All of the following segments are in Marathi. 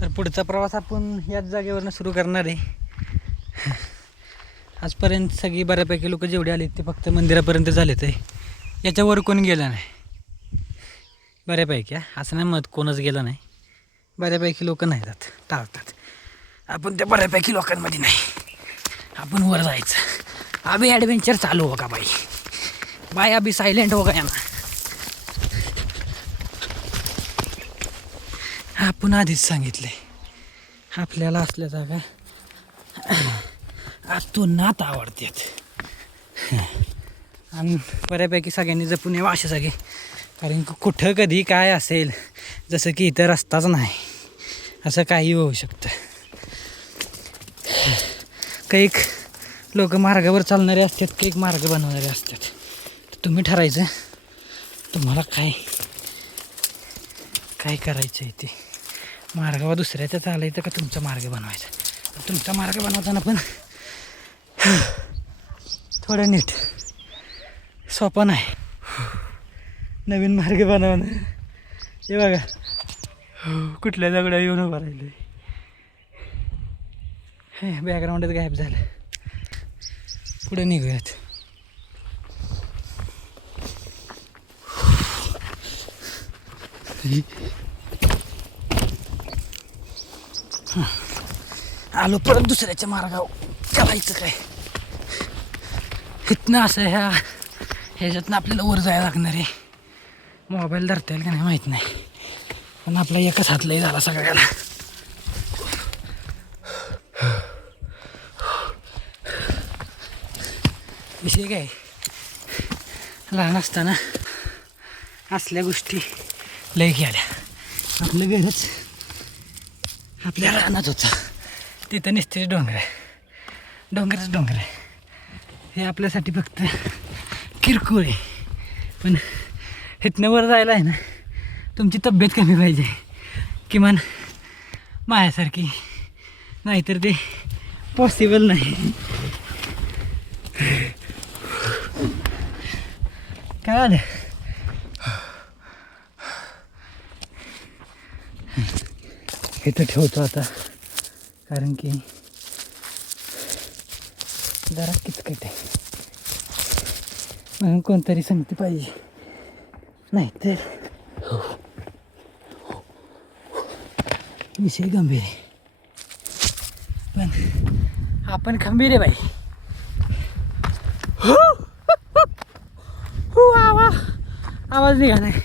तर पुढचा प्रवास आपण याच जागेवरनं सुरू करणार आहे. आजपर्यंत सगळी बऱ्यापैकी लोक जेवढे आले ते फक्त मंदिरापर्यंत झालेत आहे. याच्यावर कोण गेलं नाही बऱ्यापैकी. असं नाही मत कोणच गेलं नाही, बऱ्यापैकी लोक नाही जात, टाळतात. आपण त्या बऱ्यापैकी लोकांमध्ये नाही, आपण वर जायचं. अभी ॲडव्हेंचर चालू होगा बाई, बाय अभी सायलेंट हो गया ना. आपण आधीच सांगितले आपल्याला असल्या जागा आतून नात आवडतात. आणि बऱ्यापैकी सगळ्यांनी जपून यावं अशा जागे, कारण की कुठं कधी काय असेल, जसं की इथं रस्ताच नाही, असं काही होऊ शकतं. काही लोक मार्गावर चालणारे असतात, काही मार्ग बनवणारे असतात. तर तुम्ही ठरायचं तुम्हाला काय काय करायचं आहे. ते मार्गावर दुसऱ्याचं चालायचं का तुमचा मार्ग बनवायचा. तुमचा मार्ग बनवताना पण थोडं नीट सोपं नाही. नवीन मार्ग बनवणं हे बघा कुठल्या दगडा येऊन उभं राहिलं. हे बॅकग्राऊंडच गायब झालं. पुढे निघूयात. आलो परत दुसऱ्याच्या मार्गावर. करायचं काय इथनं असं ह्याच्यातनं आपल्याला वर जायला लागणार आहे. मोबाईल धरता येईल का नाही माहीत नाही, पण आपला एकच हातलाही झाला सगळ्याला. विषय काय, लहान असताना असल्या गोष्टी लय केल्या. आपलं घरच आपल्या रानात होतं, तिथं नुसते डोंगर आहे, डोंगरच डोंगर आहे. हे आपल्यासाठी फक्त किरकोळ आहे. पण इथनं वर जायला आहे ना, तुमची तब्येत कमी पाहिजे किमान माझ्यासारखी, नाहीतर ते पॉसिबल नाही. काय आलं इथं ठेवतो आता, कारण की जरा किचकट आहे म्हणून कोणतरी सांगते पाहिजे, नाहीतर विषय गंभीर आहे. पण आपण खंबीर आहे बाई. आवाज निघा नाही.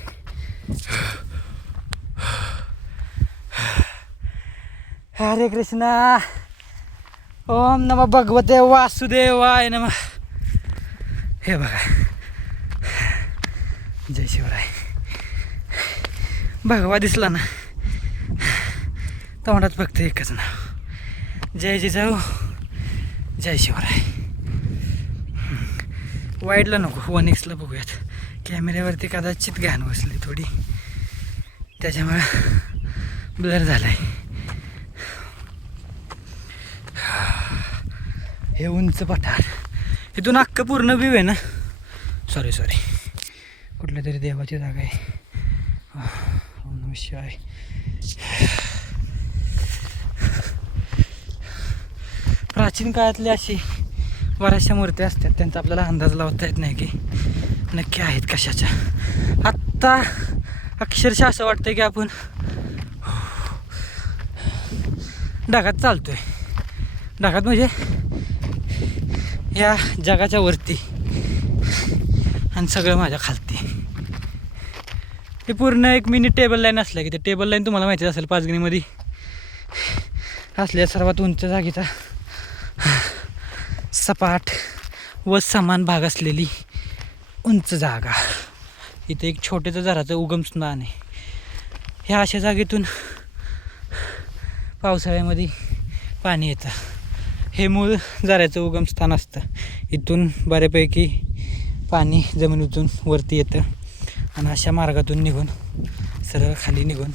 हरे कृष्णा, ओम नमः भगवते वासुदेवाय नमः. हे बघा, जय शिवराय. भगवा दिसला ना तोंडात फक्त एकच नाव, जय जिजाऊ जय शिवराय. वाईडला नको, 1x बघूयात. कॅमेऱ्यावरती कदाचित घाण बसली थोडी, त्याच्यामुळं ब्लर झाला आहे. हे उंच पठार, इथून अख्खं पूर्ण व्ह्यू आहे ना. सॉरी कुठल्या तरी देवाची जागा आहे. ओम नमः शिवाय. प्राचीन काळातली अशी बऱ्याचशा मूर्ती असतात, त्यांचा आपल्याला अंदाज लावता येत नाही की नक्की आहेत कशाच्या. आत्ता अक्षरशः असं वाटतं की आपण ढगात चालतोय. ढगात म्हणजे या जगाच्या वरती आणि सगळं माझ्या खालती. हे पूर्ण एक मिनी टेबल लाईन असल्या की, ते टेबल लाईन तुम्हाला माहितीच असेल, पाचगणीमध्ये असल्या सर्वात उंच जागेचा सपाट व समान भाग असलेली उंच जागा. इथे एक छोटेचं झराचं उगमस्थान आहे. ह्या अशा जागेतून पावसाळ्यामध्ये पाणी येतं. हे मूळ झऱ्याचं उगमस्थान असतं. इथून बऱ्यापैकी पाणी जमिनीतून वरती येतं आणि अशा मार्गातून निघून सरळ खाली निघून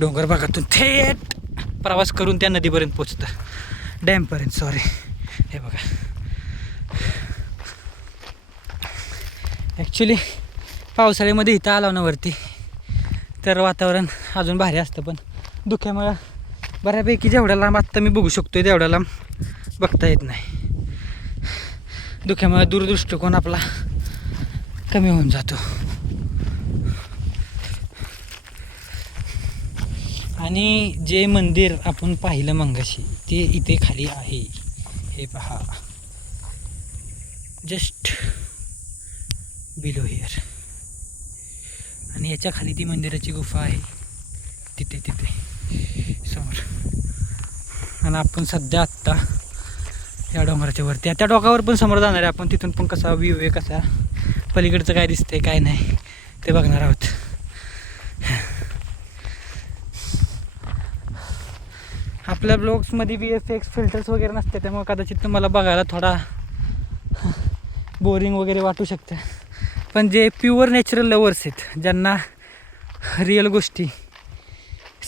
डोंगर भागातून थेट प्रवास करून त्या नदीपर्यंत पोचतं, डॅमपर्यंत. सॉरी, हे बघा. ॲक्च्युली पावसाळ्यामध्ये इथं आलो ना वरती तर वातावरण अजून भारी असतं, पण धुक्यामुळं बऱ्यापैकी जेवढ्या लांब आत्ता मी बघू शकतोय तेवढ्या लांब बघता येत नाही. धुक्यामुळे दूरदृष्टिकोन आपला कमी होऊन जातो. आणि जे मंदिर आपण पाहिलं मगाशी ते इथे खाली आहे. हे पहा, जस्ट बिलो हिअर. आणि याच्या खाली ती मंदिराची गुफा आहे, तिथे समोर. आणि आपण सध्या आत्ता या डोंगराच्या वरती, त्या टोकावर पण समोर जाणार आहे आपण. तिथून पण कसा व्ह्यू आहे, कसा पलीकडचं काय दिसतंय काय नाही ते बघणार आहोत. आपल्या ब्लॉग्समध्ये VFX फिल्टर्स वगैरे नसते, त्यामुळे कदाचित तुम्हाला बघायला थोडा बोरिंग वगैरे वाटू शकतं. पण जे प्युअर नॅचरल लवर्स आहेत, ज्यांना रिअल गोष्टी,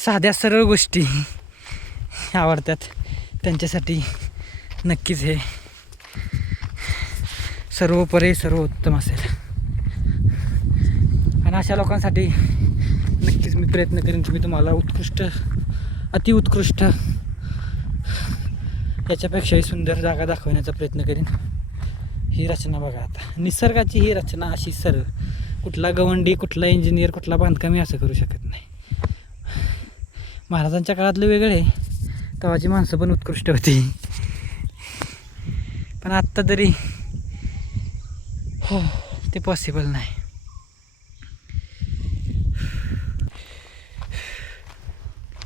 साध्या सरळ गोष्टी आवडतात, त्यांच्यासाठी नक्कीच हे सर्वोपरी सर्वोत्तम असेल. आणि अशा लोकांसाठी नक्कीच मी प्रयत्न करेन की मी तुम्हाला उत्कृष्ट, अतिउत्कृष्ट, याच्यापेक्षाही सुंदर जागा दाखवण्याचा प्रयत्न करेन. ही रचना बघा आता, निसर्गाची ही रचना अशी सरळ. कुठला गवंडी, कुठला इंजिनियर, कुठला बांधकामी असं करू शकत नाही. महाराजांच्या काळातलं वेगळे, तेव्हाची माणसं पण उत्कृष्ट होती. पण आत्ता तरी हो ते पॉसिबल नाही.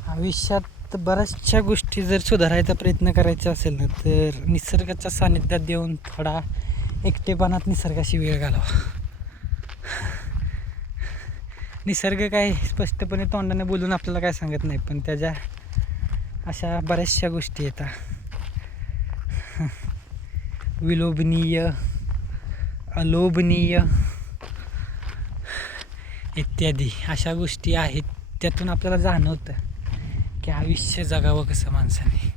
आयुष्यात बऱ्याचशा गोष्टी जर सुधारायचा प्रयत्न करायचा असेल ना, तर निसर्गाच्या सानिध्यात देऊन थोडा एकटेपणात निसर्गाशी वेळ घालावा. निसर्ग काय स्पष्टपणे तोंडाने बोलून आपल्याला काय सांगत नाही, पण त्याच्या अशा बऱ्याचशा गोष्टी येतात, विलोभनीय, अलोभनीय इत्यादी अशा गोष्टी आहेत. त्यातून आपल्याला जाणवतं की आयुष्य जगावं कसं माणसाने.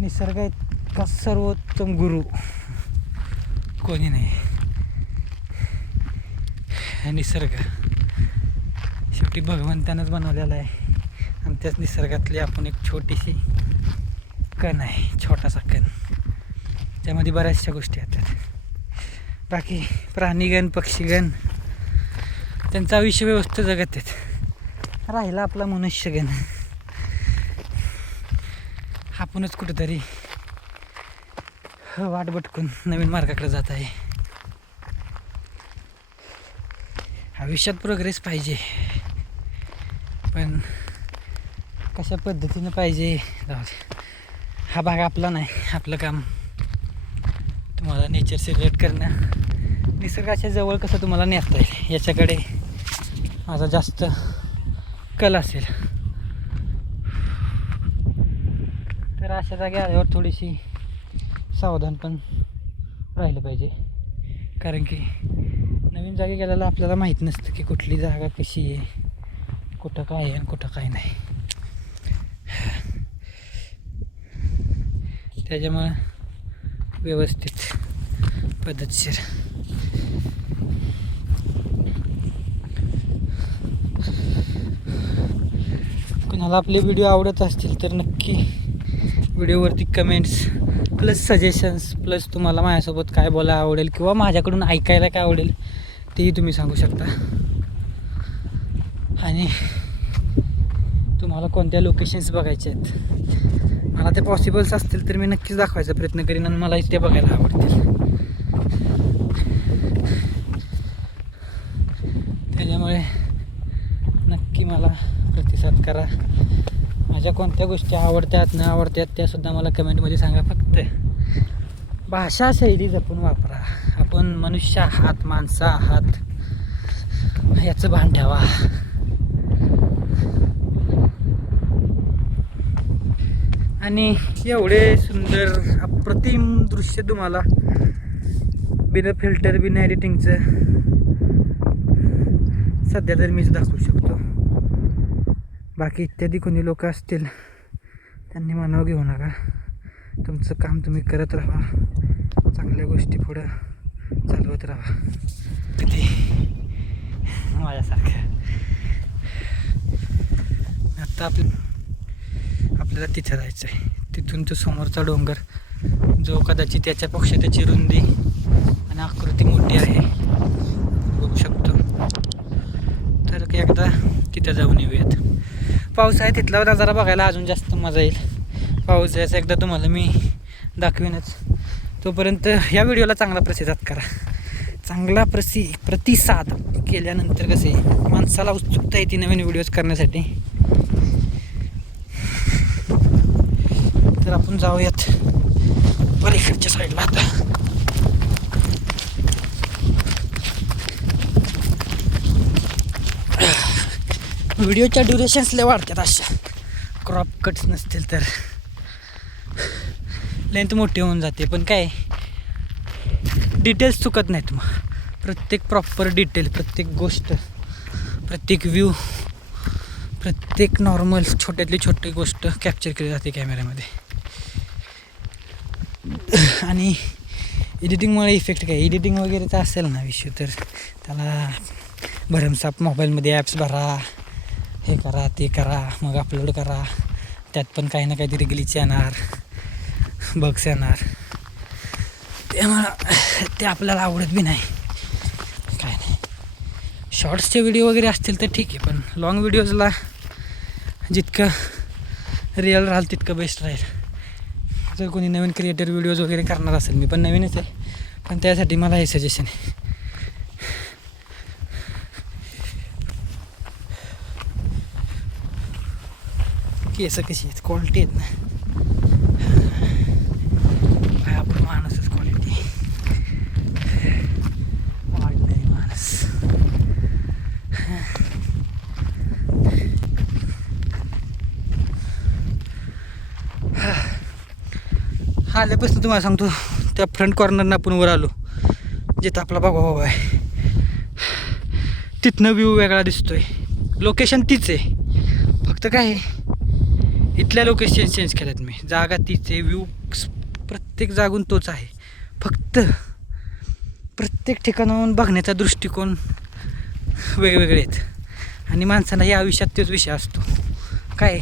निसर्ग इतका सर्वोत्तम गुरु कोणी नाही. निसर्ग शेवटी भगवंतानंच बनवलेला आहे, आणि त्याच निसर्गातली आपण एक छोटीशी कण आहे, छोटासा कण, त्यामध्ये बऱ्याचशा गोष्टी येतात. बाकी प्राणीगण, पक्षीगण त्यांचं आयुष्य व्यवस्थित जगत आहेत. राहिला आपला मनुष्यगण, आपणच कुठंतरी वाट भटकून नवीन मार्गाकडे जात आहे. आयुष्यात प्रोग्रेस पाहिजे, पण कशा पद्धतीनं पाहिजे जाऊ दे. हा भाग आपला नाही. आपलं काम तुम्हाला नेचरशी रिलेट करणं, निसर्गाच्या जवळ कसं तुम्हाला नेता येईल याच्याकडे माझा जास्त कल असेल. तर अशा जागी आल्यावर थोडीशी सावधान पण राहिलं पाहिजे, कारण की नवीन जागी गेल्याला आपल्याला माहीत नसतं की कुठली जागा कशी आहे, कुठं काय आहे आणि कुठं काय नाही. त्याच्यामुळं व्यवस्थित, पद्धतशीर कोणाला आपले व्हिडिओ आवडत असतील तर नक्की व्हिडिओवरती कमेंट्स प्लस सजेशन्स प्लस तुम्हाला माझ्यासोबत काय बोलायला आवडेल किंवा माझ्याकडून ऐकायला काय आवडेल तेही तुम्ही सांगू शकता. आणि तुम्हाला कोणत्या लोकेशन्स बघायचे आहेत, मला ते पॉसिबल्स असतील तर मी नक्कीच दाखवायचा प्रयत्न करीन, आणि मलाही ते बघायला आवडतील. त्याच्यामुळे नक्की मला प्रतिसाद करा. माझ्या कोणत्या गोष्टी आवडतात न आवडतात त्यासुद्धा मला कमेंटमध्ये सांगा. फक्त भाषा शैली जपून वापरा. आपण मनुष्य आहात, माणसं आहात, याचं भान ठेवा. आणि एवढे सुंदर अप्रतिम दृश्य तुम्हाला बिना फिल्टर, बिना एडिटिंगचं सध्या तर मीच दाखवू शकतो. बाकी इत्यादी कोणी लोक असतील त्यांनी मनावर घेऊ नका. तुमचं काम तुम्ही करत राहा, चांगल्या गोष्टी पुढं चालवत राहा. किती माझ्यासारखं आता आपल्याला तिथे जायचं आहे. तिथून तो समोरचा डोंगर जो कदाचित त्याच्यापेक्षा त्याची रुंदी आणि आकृती मोठी आहे बघू शकतो. तर एकदा तिथं जाऊन येऊयात. पाऊस आहे तिथला नजारा बघायला अजून जास्त मजा येईल. पाऊस यायचा एकदा तुम्हाला मी दाखवीनच. तोपर्यंत ह्या व्हिडिओला चांगला प्रतिसाद करा. चांगला प्रतिसाद केल्यानंतर कसे माणसाला उत्सुकता येते नवीन व्हिडिओज करण्यासाठी. तर आपण जाऊयात पलीकडच्या साईडला. आता व्हिडिओच्या ड्युरेशन्स लय वाढतात अशा क्रॉप कट्स नसतील तर लेंथ मोठी होऊन जाते. पण काय डिटेल्स चुकत नाहीत. मग प्रत्येक प्रॉपर डिटेल, प्रत्येक गोष्ट, प्रत्येक व्ह्यू, प्रत्येक नॉर्मल छोट्यातली छोटी गोष्ट कॅप्चर केली जाते कॅमेऱ्यामध्ये. आणि एडिटिंगमुळे इफेक्ट काय, एडिटिंग वगैरेचा असेल ना विषय तर त्याला भरमसाठ मोबाईलमध्ये ॲप्स भरा, हे करा ते करा, मग अपलोड करा. त्यात पण काही ना काहीतरी ग्लिच येणार, बग्स येणार. ते आपल्याला आवडत बी नाही. काय नाही, शॉर्ट्सचे व्हिडिओ वगैरे असतील तर ठीक आहे, पण लॉंग व्हिडिओजला जितकं रिअल राहील तितकं बेस्ट राहील. जर कोणी नवीन क्रिएटर व्हिडिओज वगैरे करणार असेल, मी पण नवीनच आहे, पण त्यासाठी मला हे सजेशन आहे. केस कशी आहेत, क्वालिटी आहेत ना, काय आपण माणूसच क्वालिटी, ऑर्डिनरी माणूस. आल्यापासून तुम्हाला सांगतो त्या फ्रंट कॉर्नरनं आपण वर आलो जिथं आपला बाबा आहे, तिथनं व्ह्यू वेगळा दिसतोय. लोकेशन तीच आहे, फक्त काय इथल्या लोकेशन चेंज केल्यात मी. जागा तीच आहे, व्ह्यू प्रत्येक जागून तोच आहे. फक्त प्रत्येक ठिकाणाहून बघण्याचा दृष्टिकोन वेगवेगळे आहेत. आणि माणसाला या आयुष्यात तोच विषय असतो. काय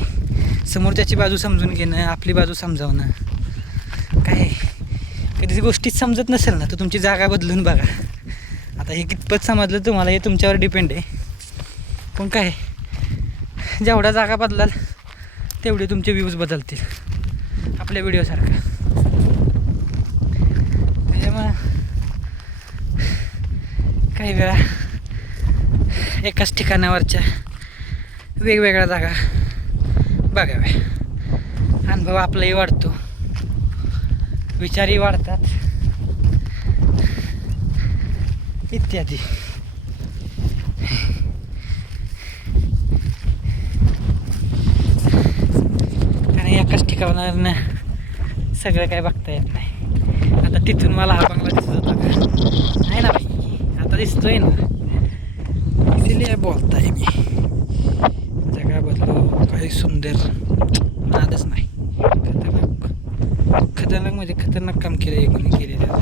समोरच्याची बाजू समजून घेणं, आपली बाजू समजावणं. काय कधी गोष्टीच समजत नसेल ना तर तुमची जागा बदलून बघा. आता हे कितपत समजलं तुम्हाला हे तुमच्यावर डिपेंड आहे. पण काय जेवढ्या जागा बदलाल तेवढे तुमचे व्ह्यूज बदलतील आपल्या व्हिडिओसारखा. त्याच्यामुळं काही वेळा एकाच ठिकाणावरच्या वेगवेगळ्या जागा बघाव्या. अनुभव आपलाही वाढतो, विचारही वाढतात इत्यादी. आणि एकाच ठिकाणावरनं सगळं काय बघता येत नाही. आता तिथून मला हा बंगला दिसत होता का आहे ना बाई, आता दिसतोय ना, इसीलिए बोलताय मी. जगा बदलो काही सुंदर नादच नाही. खतरनाक म्हणजे खतरनाक काम केलं आहे कोणी केले. त्याचं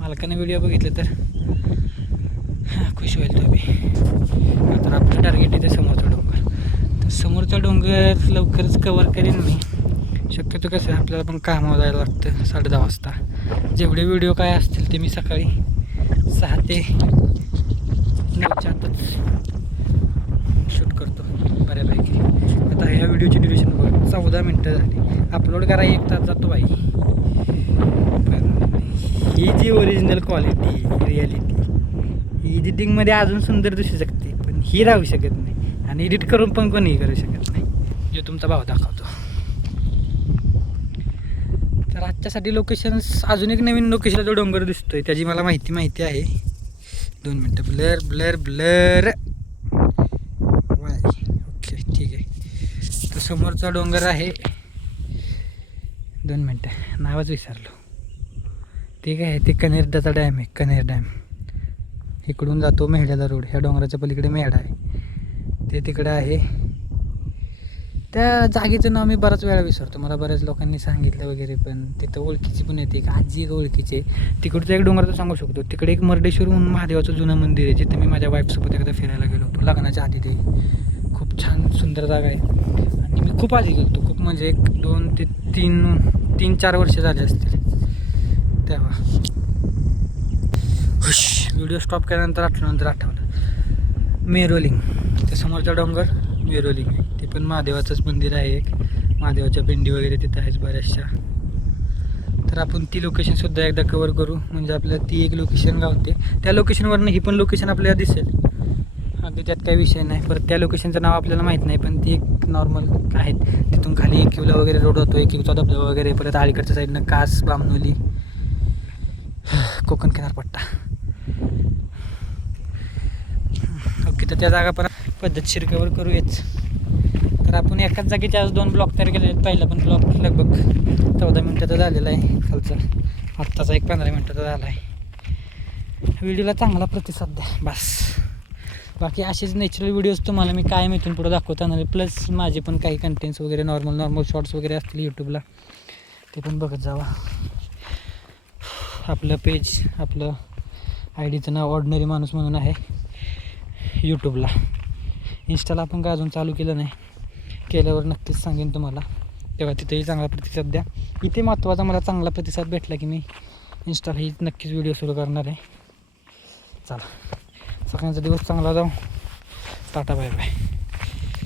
मालकाने व्हिडिओ बघितलं तर खुश होईल तुम्ही. तर आपलं टार्गेट आहे ते समोरचा डोंगर. तर समोरचा डोंगर लवकरच कवर करेन मी. शक्यतो कसं आहे आपल्याला पण कामावर जायला लागतं 10:30 वाजता. जेवढे व्हिडिओ काय असतील ते मी सकाळी 6 ते 9च्या आतच शूट करतो बऱ्यापैकी. आता ह्या व्हिडिओची ड्युरेशन बघा 14 मिनटं झाली. अपलोड करा 1 तास जातो बाई. पण ही जी ओरिजिनल क्वालिटी, रिॲलिटी एडिटिंगमध्ये अजून सुंदर दिसू शकते, पण ही राहू शकत नाही. आणि एडिट करून पण कोणीही करू शकत नाही, जो तुमचा भाव दाखवतो. तर आजच्यासाठी लोकेशन्स, अजून एक नवीन लोकेशनला जो डोंगर दिसतोय त्याची मला माहिती आहे. 2 मिनटं. Blur blur blur Y. Okay ठीक आहे. तो समोरचा डोंगर आहे. 2 मिनटं, नावच विसरलो. ते काय आहे, ते कनेरडाचा डॅम आहे. कनेर डॅम इकडून जातो मेहड्याला रोड. ह्या डोंगराच्या पलीकडे मेहडा आहे, ते तिकडं आहे. त्या जागेचं नाव मी बराच वेळा विसरतो, मला बऱ्याच लोकांनी सांगितलं वगैरे, पण तिथं ओळखीची पण येते. एक आजी एक ओळखीचे. तिकडचं एक डोंगराचं सांगू शकतो. तिकडे एक मर्डेश्वर म्हणून महादेवाचं जुनं मंदिर आहे, जिथे मी माझ्या वाईफसोबत एकदा फिरायला गेलो होतो लग्नाच्या आधी. ते खूप छान सुंदर जागा आहे आणि मी खूप आधी गेलो खूप म्हणजे 1 2 ते 3 4 वर्ष झाले असतील तेव्हा. व्हिडिओ स्टॉप केल्यानंतर आठवलं मेरोलिंग, ते समोरचा डोंगर मेरोलिंग आहे. ते पण महादेवाचंच मंदिर आहे एक, महादेवाच्या पिंडी वगैरे तिथं आहेच बऱ्याचशा. तर आपण ती लोकेशनसुद्धा एकदा कवर करू, म्हणजे आपल्याला ती एक लोकेशन गावते. त्या लोकेशनवरनं ही पण लोकेशन आपल्याला दिसेल, अगदी त्यात काही विषय नाही. परत त्या लोकेशनचं नाव आपल्याला माहीत नाही, पण ती एक नॉर्मल आहेत. तिथून खाली एकयूला वगैरे रोड होतो, एकयूचा धबधबा वगैरे. परत अलीकडच्या साईडनं कास, बामणोली, कोकण किनारपट्टा. ओके, तर त्या जागा पण पद्धतशीर कवर करूयाच. तर आपण एकाच जागेचे आज 2 ब्लॉक तयार केले आहेत. पहिला पण ब्लॉक लगभग 14 मिनटाचा झालेला आहे खालचा, आत्ताचा एक 15 मिनटाचा झाला आहे. व्हिडिओला चांगला प्रतिसाद द्या बस. बाकी असेच नॅचरल व्हिडिओज तुम्हाला मी कायम इथून पुढे दाखवत राहणार आहे. प्लस माझे पण काही कंटेंट्स वगैरे नॉर्मल शॉर्ट्स वगैरे असतील यूट्यूबला, ते पण बघत जावा. आपलं पेज, आपलं आय डीचं नाव ऑर्डिनरी माणूस म्हणून आहे यूट्यूबला. इंस्टाला आपण काय अजून चालू केलं नाही, केल्यावर नक्कीच सांगेन तुम्हाला, तेव्हा तिथेही चांगला प्रतिसाद द्या. इथे महत्त्वाचा मला चांगला प्रतिसाद भेटला की मी इंस्टालाही नक्कीच व्हिडिओ सुरू करणार आहे. चला, सगळ्यांचा दिवस चांगला जाऊ. Tata, bye bye.